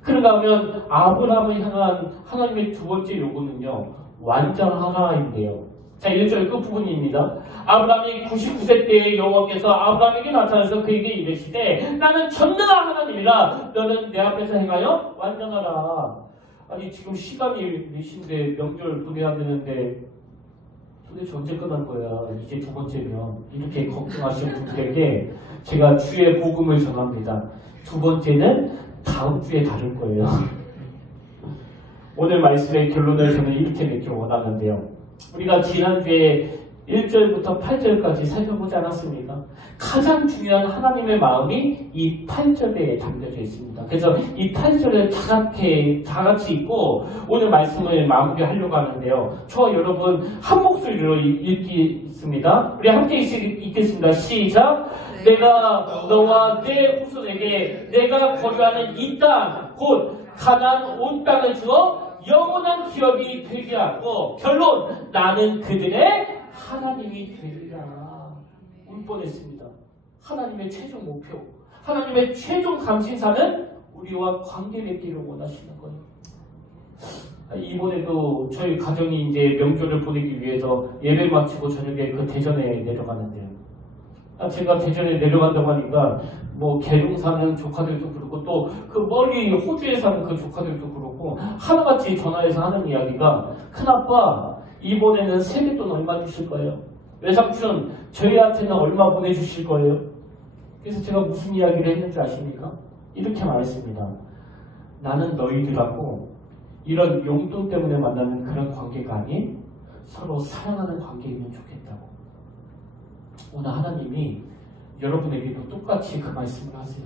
그런가 하면 아브라함을 향한 하나님의 두 번째 요구는요 완전하라인데요. 자 1절 끝부분입니다. 아브라함이 99세 때에 여호와께서 아브라함에게 나타나서 그에게 이르시되 나는 전능한 하나님이라 너는 내 앞에서 행하여 완전하라. 아니 지금 시간이 몇 시인데 명절 보내야 되는데 도대체 언제 끝난 거야? 이제 두 번째면. 이렇게 걱정하시는 분들에게 제가 주의 복음을 전합니다. 두 번째는 다음 주에 다룰 거예요. 오늘 말씀의 결론을 저는 이렇게 맺기 원하는데요. 우리가 지난주에 1절부터 8절까지 살펴보지 않았습니까? 가장 중요한 하나님의 마음이 이 8절에 담겨져 있습니다. 그래서 이 8절을 다 같이 읽고 오늘 말씀을 마무리하려고 하는데요. 저와 여러분 한 목소리로 읽겠습니다. 우리 함께 읽겠습니다. 시작! 내가 너와 내 후손에게 내가 거주하는 이 땅, 곧 가나안 온 땅을 주어 영원한 기업이 되게 하고 결론! 나는 그들의 하나님이 되리라. 울 뻔했습니다. 하나님의 최종 목표, 하나님의 최종 감신사는 우리와 관계 맺기를 원하시는 거예요. 이번에도 저희 가정이 이제 명절을 보내기 위해서 예배 마치고 저녁에 그 대전에 내려가는데요. 제가 대전에 내려간다고 하니까 뭐 계룡 사는 조카들도 그렇고 또 그 멀리 호주에 사는 그 조카들도 그렇고 하나같이 전화해서 하는 이야기가 큰아빠 이번에는 세뱃돈 얼마 주실 거예요? 외삼촌 저희한테는 얼마 보내주실 거예요? 그래서 제가 무슨 이야기를 했는지 아십니까? 이렇게 말했습니다. 나는 너희들하고 이런 용돈 때문에 만나는 그런 관계가 아닌 서로 사랑하는 관계이면 좋겠다고. 오늘 하나님이 여러분에게도 똑같이 그 말씀을 하세요.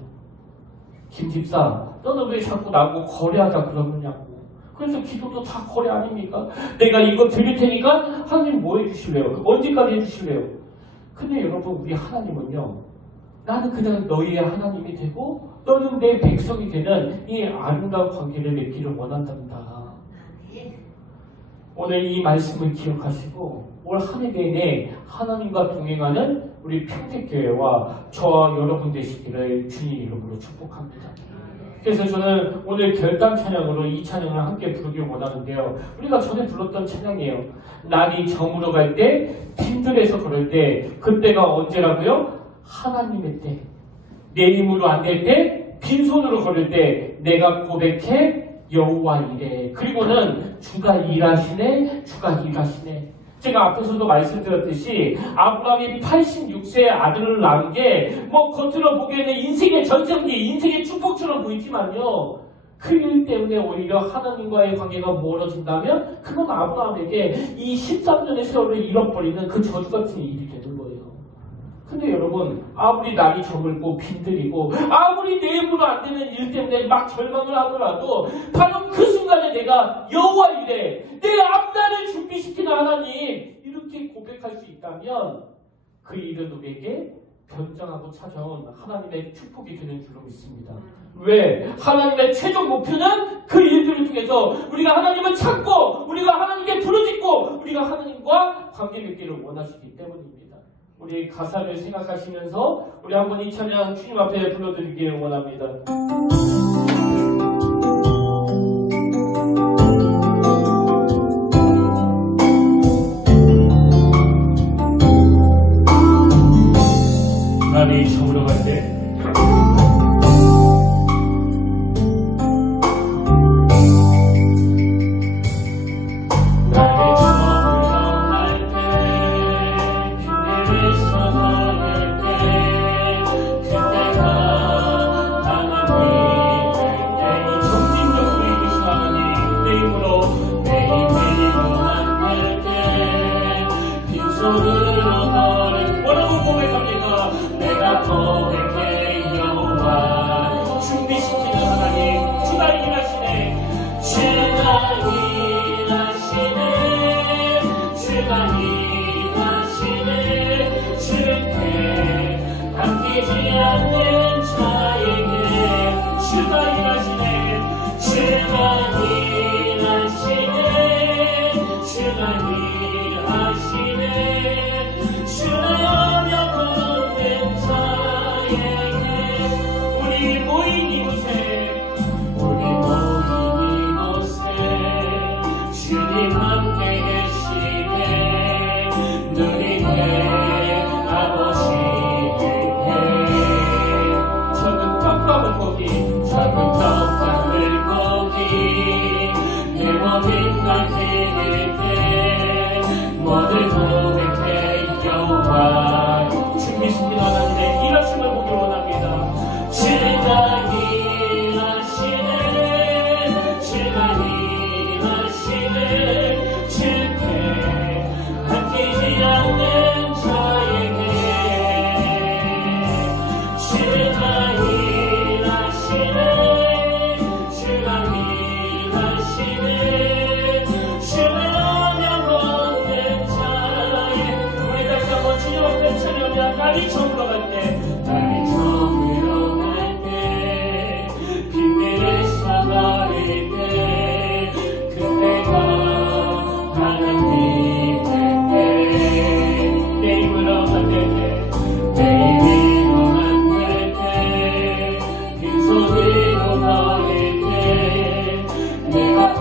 김 집사, 너는 왜 자꾸 나하고 거래하자 그러느냐고. 그래서 기도도 다 거래 아닙니까? 내가 이거 드릴 테니까 하나님 뭐 해주실래요? 언제까지 해주실래요? 근데 여러분 우리 하나님은요, 나는 그냥 너희의 하나님이 되고 너는 내 백성이 되는 이 아름다운 관계를 맺기를 원한단다. 오늘 이 말씀을 기억하시고 올 한 해 내내 하나님과 동행하는 우리 평택교회와 저와 여러분 되시기를 주님 이름으로 축복합니다. 그래서 저는 오늘 결단 찬양으로 이 찬양을 함께 부르길 원하는데요. 우리가 전에 불렀던 찬양이에요. 날이 저물어 갈 때, 빈들에서 걸을 때, 그때가 언제라고요? 하나님의 때. 내 힘으로 안 될 때, 빈손으로 걸을 때, 내가 고백해 여호와 이래. 그리고는 주가 일하시네, 주가 일하시네. 제가 앞에서도 말씀드렸듯이 아브라함이 86세의 아들을 낳은 게 뭐 겉으로 보기에는 인생의 전성기, 인생의 축복처럼 보이지만요. 그 일 때문에 오히려 하나님과의 관계가 멀어진다면 그건 아브라함에게 이 13년의 세월을 잃어버리는 그 저주 같은 일이 되는 거예요. 근데 여러분 아무리 날이 저물고 빈들이고 아무리 내 힘으로 안 되는 일 때문에 막 절망을 하더라도 바로 그 순간에 내가 여호와 이래 내 앞날을 준비시키는 하나님 이렇게 고백할 수 있다면 그 일은 우리에게 변장하고 찾아온 하나님의 축복이 되는 줄로 믿습니다. 왜? 하나님의 최종 목표는 그 일들을 통해서 우리가 하나님을 찾고 우리가 하나님께 부르짖고 우리가 하나님과 관계 맺기를 원하시기 때문입니다. 우리 가사를 생각하시면서 우리 한번 이 찬양 주님 앞에 불러드리기를 원합니다. 날이 저물어 갈 때 작은 떡과 물고기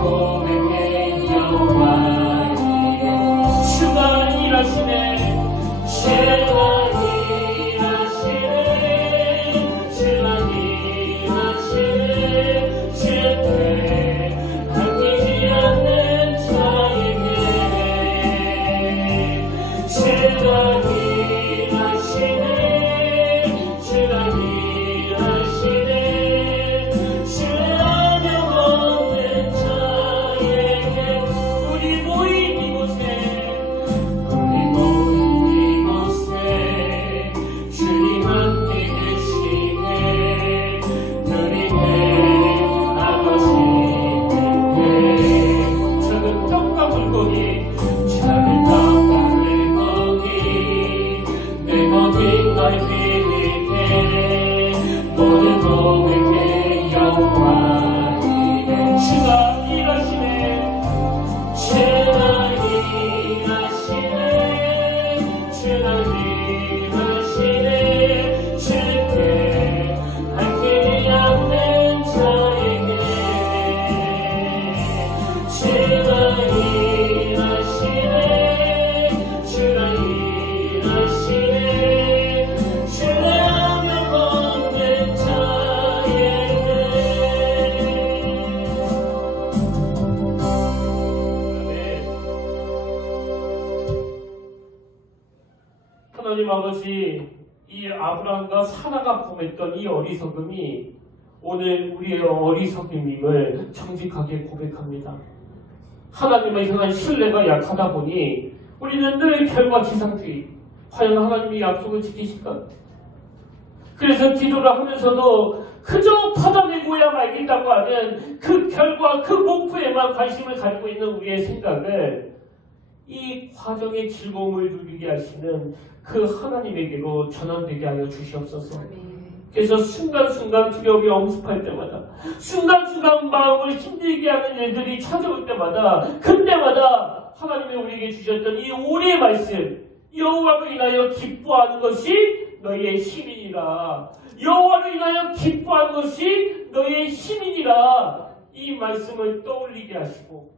고백해 여호와이여 주가 일하시네 주가 일하시네 주가 일하시네 주께 아끼지 않는 자에게 주가 일하시네 주가 일하시네 주라며 없는 자에게 우리 모인 이곳에 주님 함께 계시네 누리네 아버지께 작은 떡과 물고기 작은 떡과 물고기 내 모든 걸 드릴게 모든 고백해 여호와이네 주가 일하시네 주가 일하시네 주가 일하시네 주께 아끼지 않는 자에게 주가 일하시네 주가 일하시네 주라며 없는 자에게 하나님 아버지, 이 아브라함과 사라가 범했던 이 어리석음이 오늘 우리의 어리석음임을 정직하게 고백합니다. 하나님을 향한 신뢰가 약하다 보니 우리는 늘 결과지상주의, 과연 하나님이 약속을 지키실까? 그래서 기도를 하면서도 그저 받아내고야 말겠다고 하는 그 결과, 그 목표에만 관심을 가지고 있는 우리의 생각을 이 과정의 즐거움을 누리게 하시는 그 하나님에게로 전환되게 하여 주시옵소서. 그래서 순간순간 두려움이 엄습할 때마다, 순간순간 마음을 힘들게 하는 일들이 찾아올 때마다, 그때마다 하나님이 우리에게 주셨던 이 오래의 말씀, 여호와로 인하여 기뻐하는 것이 너희의 힘이니라. 여호와로 인하여 기뻐하는 것이 너희의 힘이니라. 이 말씀을 떠올리게 하시고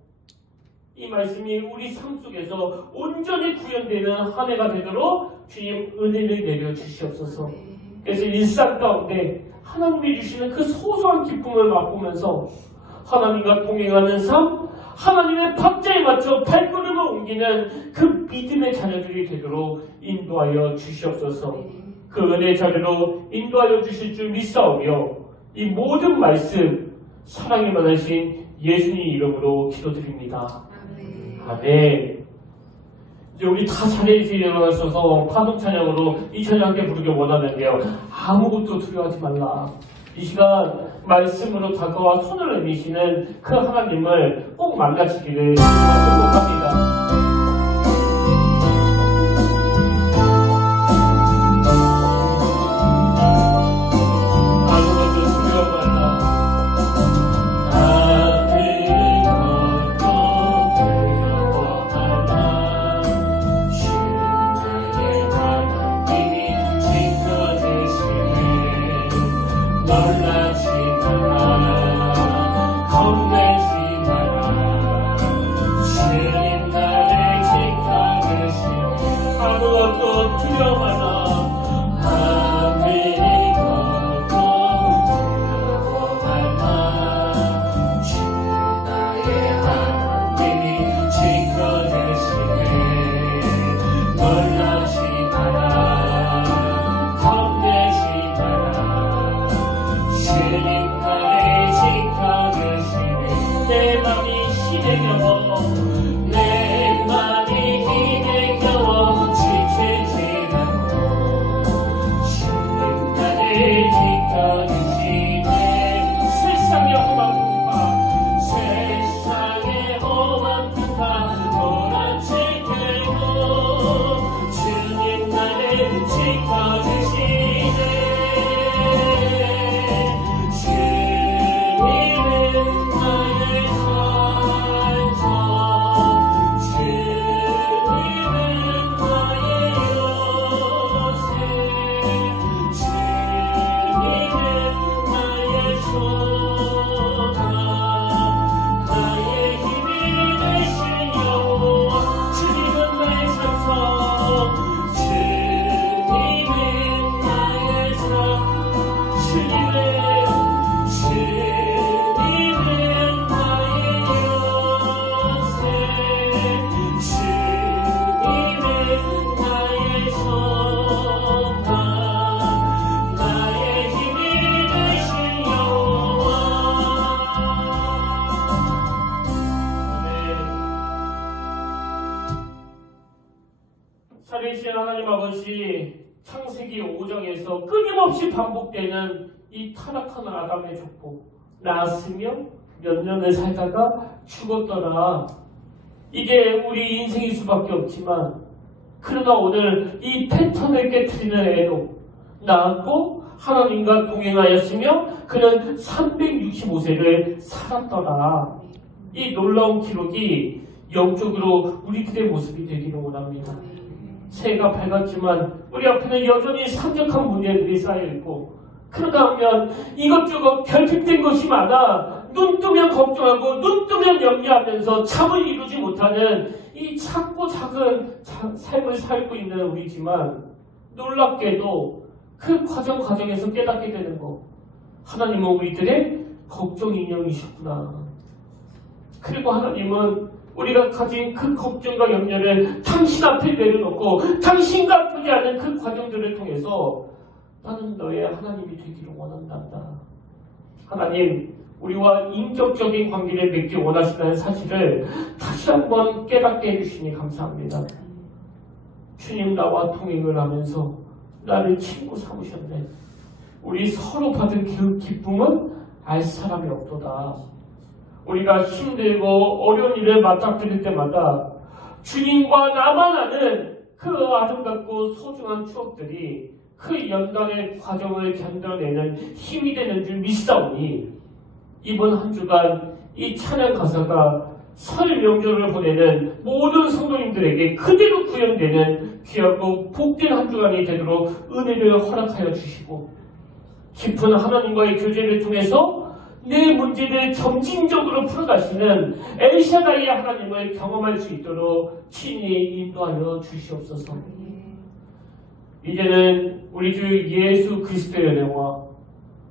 이 말씀이 우리 삶 속에서 온전히 구현되는 한 해가 되도록 주님 은혜를 내려 주시옵소서. 그래서 일상 가운데 하나님이 주시는 그 소소한 기쁨을 맛보면서 하나님과 동행하는 삶, 하나님의 박자에 맞춰 발걸음을 옮기는 그 믿음의 자녀들이 되도록 인도하여 주시옵소서. 그 은혜의 자리로 인도하여 주실 줄 믿사오며 이 모든 말씀 사랑이 많으신 예수님 이름으로 기도드립니다. 아멘. 이제 우리 다 자리에서 일어나셔서 파동 찬양으로 이 찬양 함께 부르기 원하는데요. 아무것도 두려워하지 말라. 이 시간 말씀으로 다가와 손을 내미시는 그 하나님을 꼭 만나시기를 축복합니다. 겁내지 마라. 주님 나를 하나님 아버지 창세기 5장에서 끊임없이 반복되는 이 타락한 아담의 족보, 낳았으며 몇 년을 살다가 죽었더라. 이게 우리 인생일 수밖에 없지만, 그러나 오늘 이 패턴을 깨트리는 에녹, 낳았고 하나님과 동행하였으며 그는 365세를 살았더라. 이 놀라운 기록이 영적으로 우리들의 모습이 되기를 원합니다. 새해가 밝았지만 우리 앞에는 여전히 산적한 문제들이 쌓여있고, 그러다 보면 이것저것 결핍된 것이 많아 눈 뜨면 걱정하고 눈 뜨면 염려하면서 잠을 이루지 못하는 이 작고 작은 삶을 살고 있는 우리지만, 놀랍게도 그 과정에서 깨닫게 되는 거, 하나님은 우리들의 걱정 인형이셨구나. 그리고 하나님은 우리가 가진 그 걱정과 염려를 당신 앞에 내려놓고 당신과 교제하는 그 과정들을 통해서 나는 너의 하나님이 되기를 원한단다. 하나님, 우리와 인격적인 관계를 맺기 원하신다는 사실을 다시 한번 깨닫게 해주시니 감사합니다. 주님, 나와 동행을 하면서 나를 친구 삼으셨네. 우리 서로 받은 그 기쁨은 알 사람이 없도다. 우리가 힘들고 어려운 일을 맞닥뜨릴 때마다 주님과 나만 아는 그 아름답고 소중한 추억들이 그 연단의 과정을 견뎌내는 힘이 되는 줄 믿사오니, 이번 한 주간 이 찬양 가사가 설 명절을 보내는 모든 성도님들에게 그대로 구현되는 귀하고 복된 한 주간이 되도록 은혜를 허락하여 주시고, 깊은 하나님과의 교제를 통해서 내 문제를 점진적으로 풀어가시는 엘샤다이의 하나님을 경험할 수 있도록 친히 인도하여 주시옵소서. 이제는 우리 주 예수 그리스도의 은혜와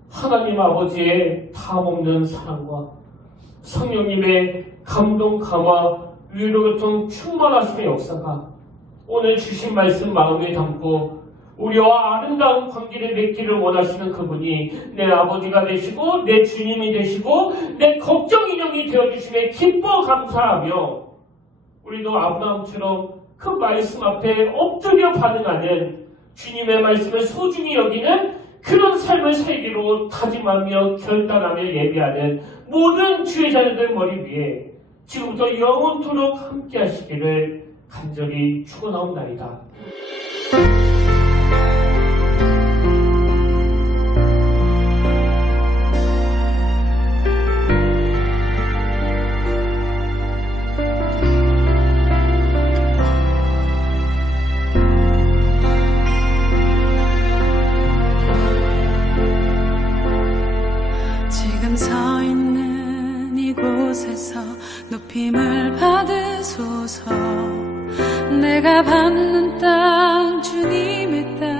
하나님 아버지의 다함없는 사랑과 성령님의 감동, 감화, 위로 같은 충만하심의 역사가 오늘 주신 말씀 마음에 담고 우리와 아름다운 관계를 맺기를 원하시는 그분이 내 아버지가 되시고 내 주님이 되시고 내 걱정 인형이 되어주심에 기뻐 감사하며, 우리도 아브라함처럼 그 말씀 앞에 엎드려 반응하는 주님의 말씀을 소중히 여기는 그런 삶을 살기로 다짐하며 결단하며 예배하는 모든 주의 자녀들 머리 위에 지금부터 영원토록 함께 하시기를 간절히 축원하옵나이다. 지금 서 있는 이곳에서 높임을 받으소서. 내가 밟는 땅 주님의 땅